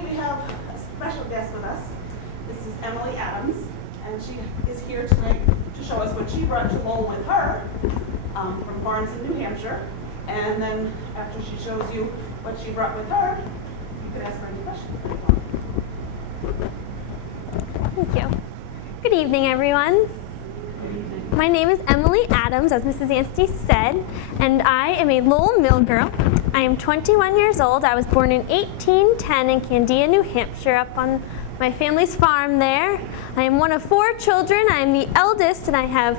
Today we have a special guest with us. This is Emily Adams, and she is here tonight to show us what she brought to Lowell with her from farms in New Hampshire. And then after she shows you what she brought with her, you can ask her any questions. Thank you. Good evening, everyone. Good evening. My name is Emily Adams, as Mrs. Anstey said, and I am a Lowell mill girl. I am 21 years old. I was born in 1810 in Candia, New Hampshire, up on my family's farm there. I am one of 4 children. I am the eldest, and I have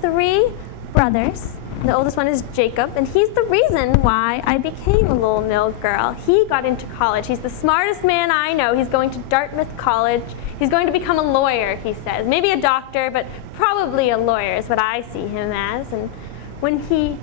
3 brothers. The oldest one is Jacob, and he's the reason why I became a Lowell mill girl. He got into college. He's the smartest man I know. He's going to Dartmouth College. He's going to become a lawyer, he says. Maybe a doctor, but probably a lawyer is what I see him as. And when he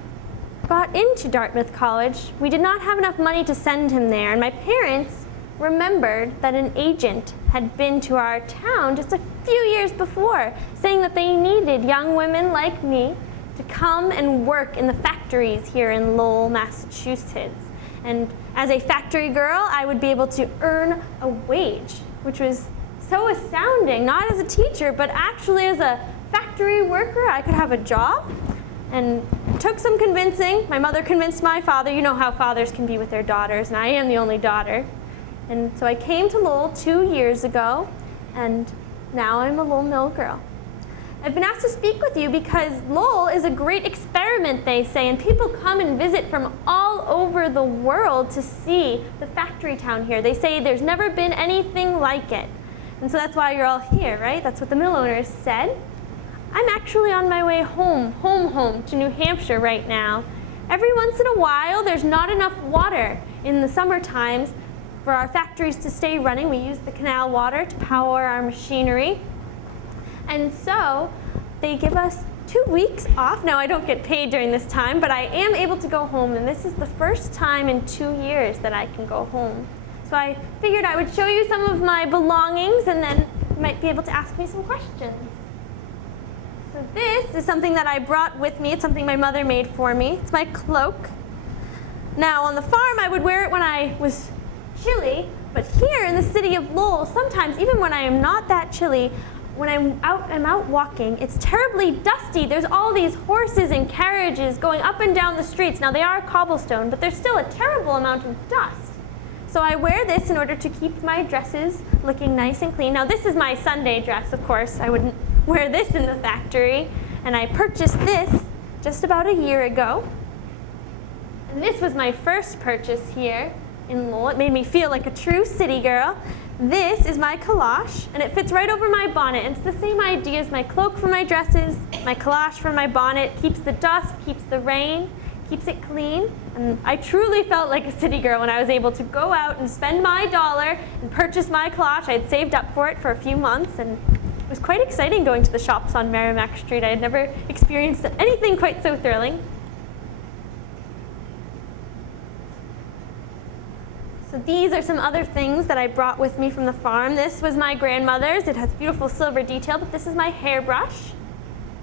got into Dartmouth College, we did not have enough money to send him there, and my parents remembered that an agent had been to our town just a few years before, saying that they needed young women like me to come and work in the factories here in Lowell, Massachusetts. And as a factory girl, I would be able to earn a wage, which was so astounding, not as a teacher, but actually as a factory worker. I could have a job. And it took some convincing. My mother convinced my father. You know how fathers can be with their daughters, and I am the only daughter. And so I came to Lowell 2 years ago, and now I'm a Lowell mill girl. I've been asked to speak with you because Lowell is a great experiment, they say, and people come and visit from all over the world to see the factory town here. They say there's never been anything like it. And so that's why you're all here, right? That's what the mill owners said. I'm actually on my way home to New Hampshire right now. Every once in a while, there's not enough water in the summer times for our factories to stay running. We use the canal water to power our machinery. And so they give us 2 weeks off. Now, I don't get paid during this time, but I am able to go home, and this is the first time in 2 years that I can go home. So I figured I would show you some of my belongings, and then you might be able to ask me some questions. So this is something that I brought with me. It's something my mother made for me. It's my cloak. Now, on the farm, I would wear it when I was chilly, but here in the city of Lowell, sometimes, even when I am not that chilly, when I'm out walking, it's terribly dusty. There's all these horses and carriages going up and down the streets. Now, they are cobblestone, but there's still a terrible amount of dust. So I wear this in order to keep my dresses looking nice and clean. Now, this is my Sunday dress, of course. I wouldn't wear this in the factory. And I purchased this just about a year ago. And this was my first purchase here in Lowell. It made me feel like a true city girl. This is my calosh, and it fits right over my bonnet. And it's the same idea as my cloak for my dresses, my calosh for my bonnet. Keeps the dust, keeps the rain, keeps it clean. And I truly felt like a city girl when I was able to go out and spend my dollar and purchase my calosh. I had saved up for it for a few months, and it was quite exciting going to the shops on Merrimack Street. I had never experienced anything quite so thrilling. So these are some other things that I brought with me from the farm. This was my grandmother's. It has beautiful silver detail, but this is my hairbrush.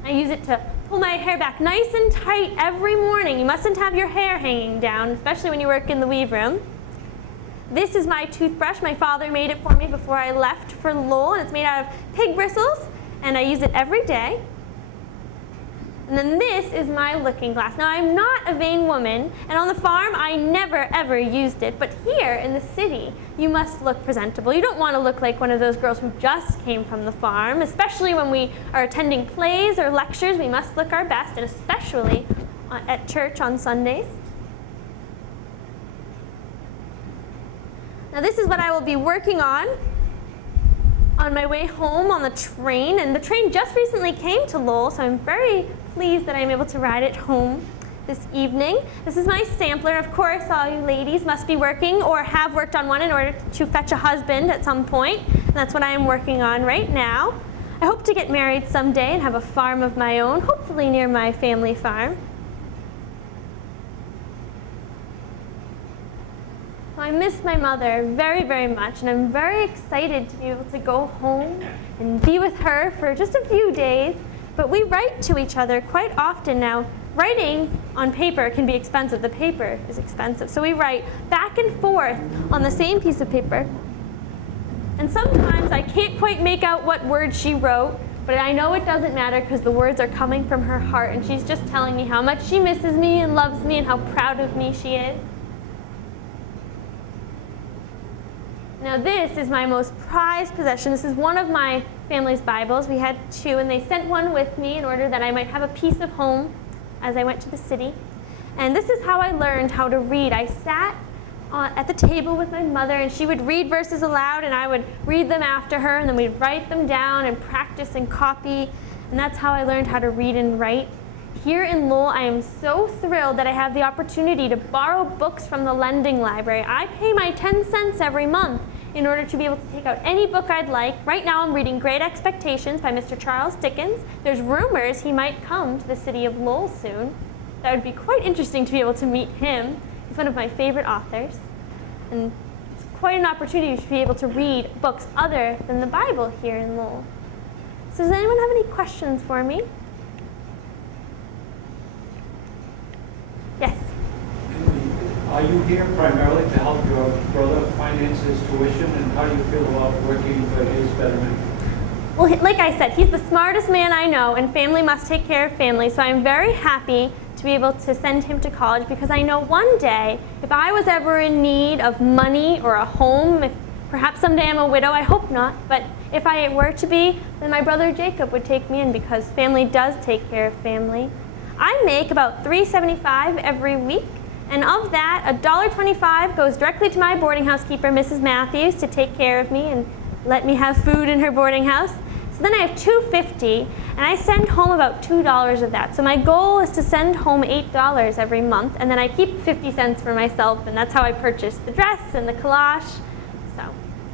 I use it to pull my hair back nice and tight every morning. You mustn't have your hair hanging down, especially when you work in the weave room. This is my toothbrush. My father made it for me before I left for Lowell, and it's made out of pig bristles, and I use it every day. And then this is my looking glass. Now, I'm not a vain woman, and on the farm, I never, ever used it. But here in the city, you must look presentable. You don't want to look like one of those girls who just came from the farm, especially when we are attending plays or lectures. We must look our best, and especially at church on Sundays. Now, this is what I will be working on my way home on the train. And the train just recently came to Lowell, so I'm very pleased that I'm able to ride it home this evening. This is my sampler. Of course, all you ladies must be working or have worked on one in order to fetch a husband at some point. And that's what I am working on right now. I hope to get married someday and have a farm of my own, hopefully near my family farm. So I miss my mother very, very much, and I'm very excited to be able to go home and be with her for just a few days. But we write to each other quite often now. Writing on paper can be expensive. The paper is expensive. So we write back and forth on the same piece of paper And sometimes I can't quite make out what words she wrote, but I know it doesn't matter because the words are coming from her heart, and she's just telling me how much she misses me and loves me and how proud of me she is. Now this is my most prized possession. This is one of my family's Bibles. We had two, and they sent one with me in order that I might have a piece of home as I went to the city. And this is how I learned how to read. I sat at the table with my mother, and she would read verses aloud, and I would read them after her, and then we'd write them down and practice and copy. And that's how I learned how to read and write. Here in Lowell, I am so thrilled that I have the opportunity to borrow books from the lending library. I pay my 10 cents every month in order to be able to take out any book I'd like. Right now I'm reading Great Expectations by Mr. Charles Dickens. There's rumors he might come to the city of Lowell soon. That would be quite interesting to be able to meet him. He's one of my favorite authors. And it's quite an opportunity to be able to read books other than the Bible here in Lowell. So does anyone have any questions for me? Yes? Are you here primarily to help your brother finance his tuition, and how do you feel about working for his betterment? Well, like I said, he's the smartest man I know, and family must take care of family, so I'm very happy to be able to send him to college, because I know one day, if I was ever in need of money or a home, if perhaps someday I'm a widow, I hope not, but if I were to be, then my brother Jacob would take me in, because family does take care of family. I make about $3.75 every week, and of that, $1.25 goes directly to my boarding house keeper, Mrs. Matthews, to take care of me and let me have food in her boarding house. So then I have $2.50, and I send home about $2 of that. So my goal is to send home $8 every month, and then I keep 50 cents for myself, and that's how I purchase the dress and the collage. So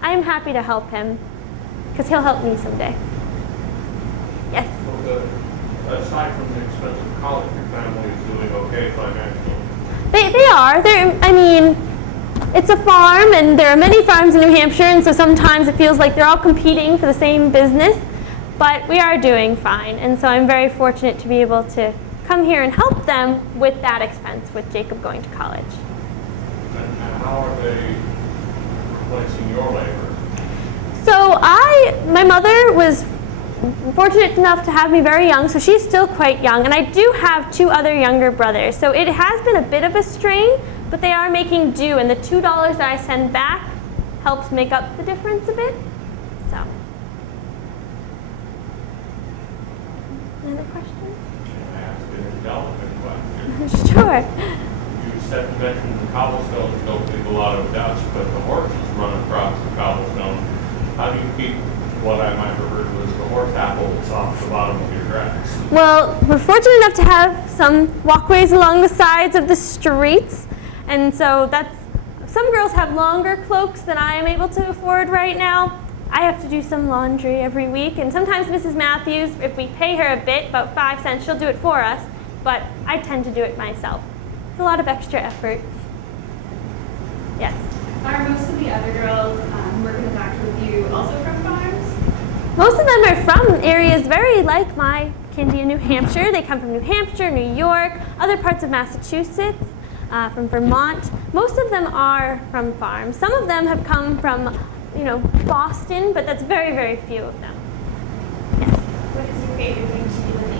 I'm happy to help him, because he'll help me someday. Yes? Aside from the expense of college, your family is doing okay financially. They are. I mean, it's a farm, and there are many farms in New Hampshire, and so sometimes it feels like they're all competing for the same business, but we are doing fine, and so I'm very fortunate to be able to come here and help them with that expense, with Jacob going to college. And how are they replacing your labor? So my mother was fortunate enough to have me very young, so she's still quite young, and I do have two other younger brothers, so it has been a bit of a strain, but they are making do, and the $2 that I send back helps make up the difference a bit. So, any other questions? Can I ask an intelligent question? Sure. You said you mentioned the cobblestones don't leave a lot of dust, but the horses run across the cobblestone. How do you keep what I might refer to as the horse apples off the bottom of your dress? Well, we're fortunate enough to have some walkways along the sides of the streets, and so some girls have longer cloaks than I am able to afford right now. I have to do some laundry every week, and sometimes Mrs. Matthews, if we pay her a bit, about 5 cents, she'll do it for us, but I tend to do it myself. It's a lot of extra effort. Yes? Are most of the other girls working in the factory with you also from farms? Most of them are from areas very like my Candia, New Hampshire. They come from New Hampshire, New York, other parts of Massachusetts, from Vermont. Most of them are from farms. Some of them have come from, Boston, but that's very, very few of them. Yes. What is your favorite thing to do in the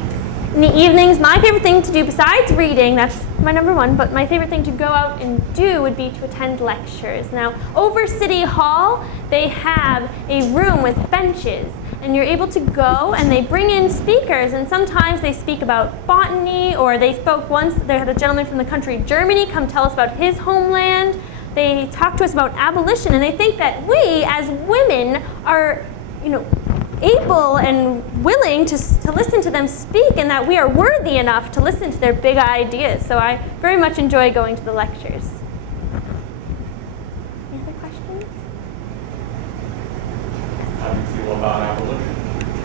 evenings? In the evenings, my favorite thing to do, besides reading, that's my number one, but my favorite thing to go out and do would be to attend lectures. Now, over City Hall, they have a room with benches, and you're able to go, and they bring in speakers, and sometimes they speak about botany, or they spoke once, they had a gentleman from the country of Germany come tell us about his homeland. They talk to us about abolition, and they think that we, as women, are, able and willing to listen to them speak, and that we are worthy enough to listen to their big ideas. So I very much enjoy going to the lectures. Any other questions? How do you feel about abolition?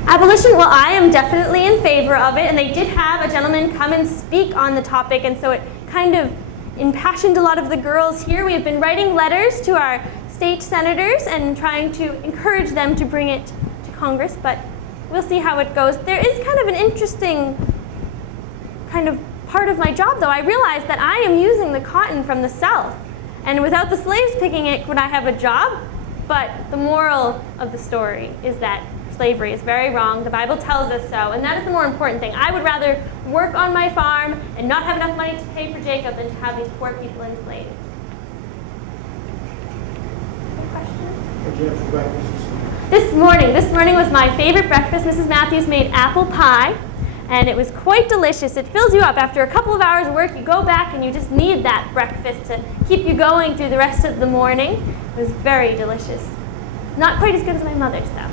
Abolition, well, I am definitely in favor of it, and they did have a gentleman come and speak on the topic, and so it kind of impassioned a lot of the girls here. We have been writing letters to our state senators and trying to encourage them to bring it to Congress, but we'll see how it goes. There is kind of an interesting kind of part of my job, though. I realize that I am using the cotton from the South, and without the slaves picking it, would I have a job? But the moral of the story is that slavery is very wrong. The Bible tells us so, and that is the more important thing. I would rather work on my farm and not have enough money to pay for Jacob than to have these poor people enslaved. Any questions? What did you have for breakfast this morning? This morning was my favorite breakfast. Mrs. Matthews made apple pie, and it was quite delicious. It fills you up. After a couple of hours of work, you go back and you just need that breakfast to keep you going through the rest of the morning. It was very delicious. Not quite as good as my mother's, though.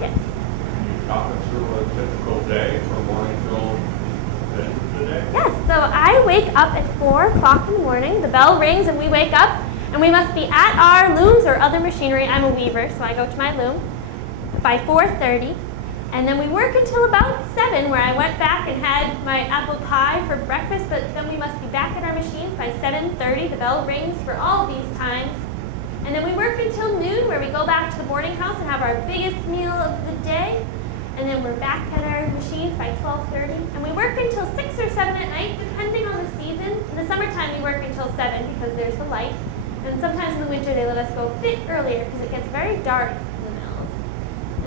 Yes. Can you talk us through a typical day from morning till the end of the day? Yes, so I wake up at 4 o'clock in the morning. The bell rings and we wake up, and we must be at our looms or other machinery. I'm a weaver, so I go to my loom by 4:30. And then we work until about 7, where I went back and had my apple pie for breakfast, but then we must be back at our machines by 7:30. The bell rings for all these times. And then we work until noon, where we go back to the boarding house and have our biggest meal of the day. And then we're back at our machines by 12:30. And we work until 6 or 7 at night, depending on the season. In the summertime, we work until 7 because there's the light. And sometimes in the winter, they let us go a bit earlier because it gets very dark in the mills.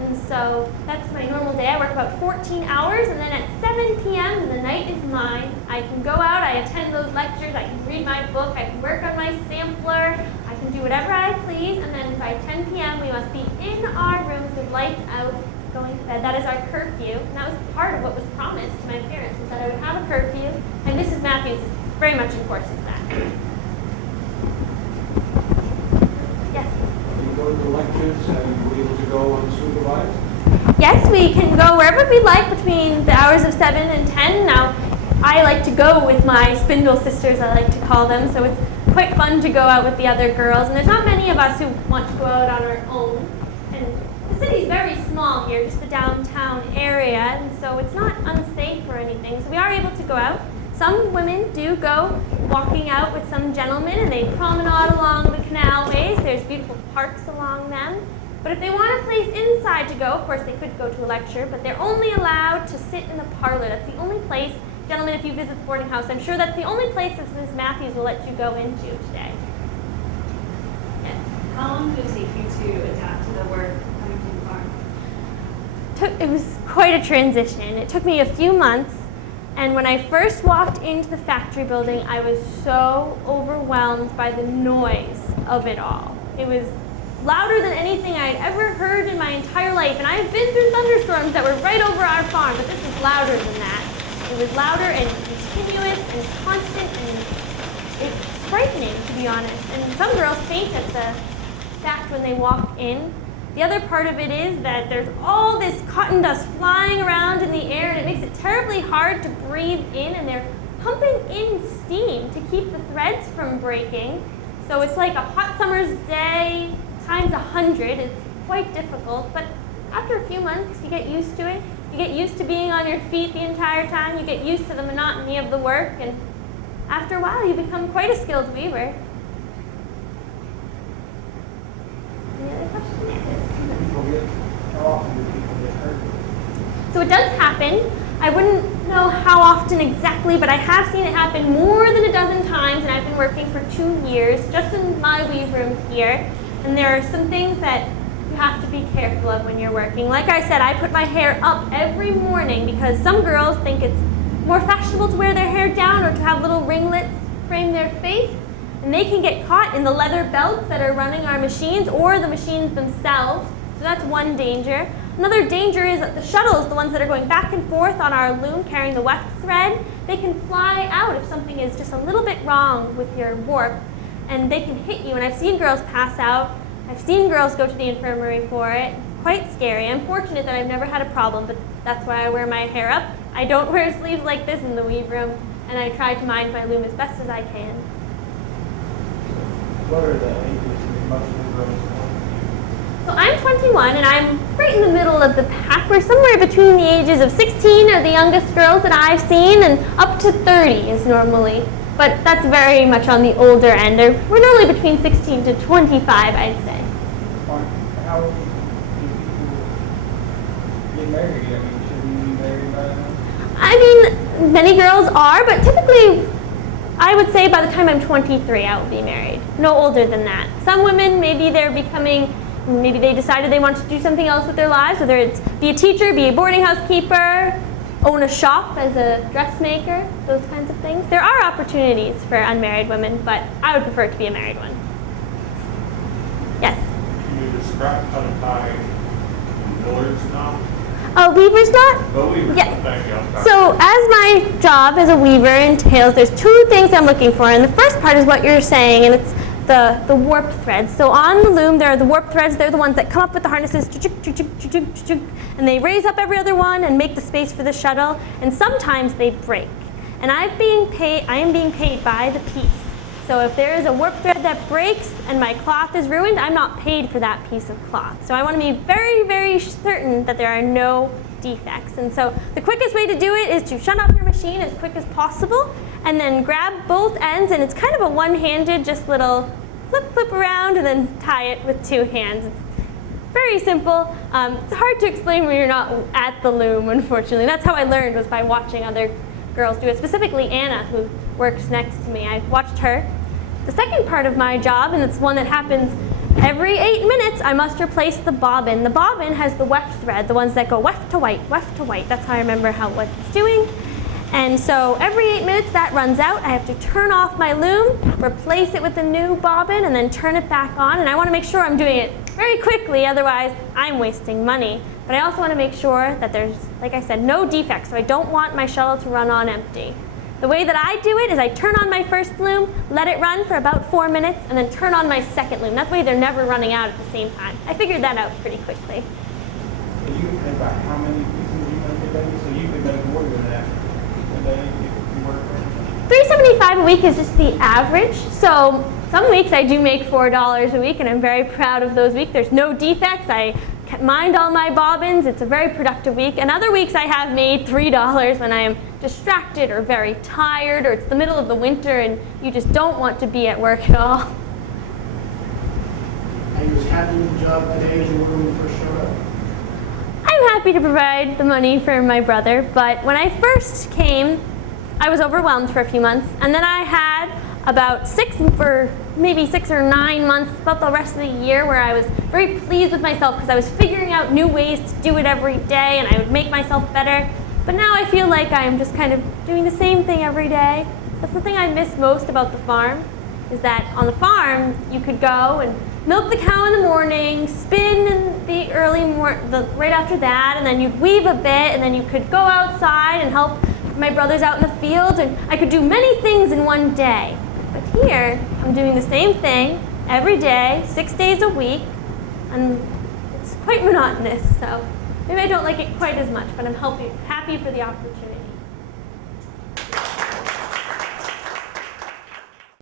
And so that's my normal day. I work about 14 hours, and then at 7 p.m., the night is mine. I can go out, I attend those lectures, I can read my book, I can work on my sampler, I can do whatever I please, and then by 10 p.m., we must be in our rooms with lights out, going to bed. That is our curfew, and that was part of what was promised to my parents, was that I would have a curfew, and Mrs. Matthews very much enforces that. Yes? You go to the lectures, are you able to go unsupervised? Yes, we can go wherever we like between the hours of 7 and 10. Now, I like to go with my spindle sisters, I like to call them, so it's quite fun to go out with the other girls. And there's not many of us who want to go out on our own. And the city's very small here, just the downtown area, and so it's not unsafe or anything. So we are able to go out. Some women do go walking out with some gentlemen, and they promenade along the canalways. There's beautiful parks along them. But if they want a place inside to go, of course they could go to a lecture, but they're only allowed to sit in the parlor. That's the only place, gentlemen, if you visit the boarding house, I'm sure that's the only place that Ms. Matthews will let you go into today. Yes. How long did it take you to adapt to the work coming from the farm? It was quite a transition. It took me a few months, and when I first walked into the factory building, I was so overwhelmed by the noise of it all. It was louder than anything I had ever heard in my entire life, and I have been through thunderstorms that were right over our farm, but this was louder than that. It was louder and continuous and constant, and it's frightening, to be honest. And some girls faint at the fact when they walk in. The other part of it is that there's all this cotton dust flying around in the air, and it makes it terribly hard to breathe in, and they're pumping in steam to keep the threads from breaking. So it's like a hot summer's day times 100. It's quite difficult, but after a few months, you get used to it. You get used to being on your feet the entire time. You get used to the monotony of the work, and after a while, you become quite a skilled weaver. Any other questions? How often do people get hurt? So it does happen. I wouldn't know how often exactly, but I have seen it happen more than a dozen times, and I've been working for 2 years just in my weave room here. And there are some things that you have to be careful of when you're working. Like I said, I put my hair up every morning because some girls think it's more fashionable to wear their hair down or to have little ringlets frame their face. And they can get caught in the leather belts that are running our machines or the machines themselves. So that's one danger. Another danger is that the shuttles, the ones that are going back and forth on our loom carrying the weft thread, they can fly out if something is just a little bit wrong with your warp, and they can hit you. And I've seen girls pass out. I've seen girls go to the infirmary for it. It's quite scary. I'm fortunate that I've never had a problem, but that's why I wear my hair up. I don't wear sleeves like this in the weave room, and I try to mind my loom as best as I can. What are the ages of most of the girls? So I'm 21, and I'm right in the middle of the pack. We're somewhere between the ages of 16 are the youngest girls that I've seen, and up to 30 is normally. But that's very much on the older end. We're normally between 16 to 25, I'd say. How old do people get married? I mean, should we be married by then? I mean, many girls are, but typically, I would say by the time I'm 23, I will be married. No older than that. some women, maybe they decided they want to do something else with their lives, whether it's be a teacher, be a boarding house keeper, own a shop as a dressmaker, those kinds of things. There are opportunities for unmarried women, but I would prefer to be a married one. Yes? Can you describe how to tie miller's knot? A weaver's knot? The weaver's Yeah. knot, thank you. I'm sorry. So as my job as a weaver entails, there's two things I'm looking for. And the first part is what you're saying, and it's the warp threads. So on the loom, there are the warp threads. They're the ones that come up with the harnesses, and they raise up every other one and make the space for the shuttle. And sometimes they break. And I am being paid by the piece. So if there is a warp thread that breaks and my cloth is ruined, I'm not paid for that piece of cloth. So I want to be very, very certain that there are no defects. And so the quickest way to do it is to shut off your machine as quick as possible and then grab both ends, and it's kind of a one-handed, just little flip around and then tie it with two hands. It's very simple. It's hard to explain when you're not at the loom, unfortunately. That's how I learned, was by watching other girls do it, specifically Anna, who works next to me. I watched her. The second part of my job, and it's one that happens every 8 minutes, I must replace the bobbin. The bobbin has the weft thread, the ones that go weft to white, weft to white. That's how I remember what it's doing. And so every 8 minutes that runs out, I have to turn off my loom, replace it with a new bobbin, and then turn it back on. And I want to make sure I'm doing it very quickly, otherwise I'm wasting money. But I also want to make sure that there's, like I said, no defects. So I don't want my shuttle to run on empty. The way that I do it is I turn on my first loom, let it run for about 4 minutes, and then turn on my second loom. That way they're never running out at the same time. I figured that out pretty quickly. So you think about how many pieces you make a day, so you could make more than that a day if you work for it. $3.75 a week is just the average. So some weeks I do make $4 a week, and I'm very proud of those weeks. There's no defects. I mind all my bobbins. It's a very productive week. And other weeks I have made $3 when I am distracted or very tired, or it's the middle of the winter and you just don't want to be at work at all. Are you happy with the job today as you were when you first showed up? I'm happy to provide the money for my brother, but when I first came, I was overwhelmed for a few months, and then I had about 6 or 9 months, about the rest of the year, where I was very pleased with myself because I was figuring out new ways to do it every day and I would make myself better. But now I feel like I'm just kind of doing the same thing every day. That's the thing I miss most about the farm, is that on the farm you could go and milk the cow in the morning, spin in the right after that, and then you'd weave a bit, and then you could go outside and help my brothers out in the fields, and I could do many things in one day. But here, I'm doing the same thing every day, 6 days a week, and it's quite monotonous, so maybe I don't like it quite as much, but I'm happy for the opportunity.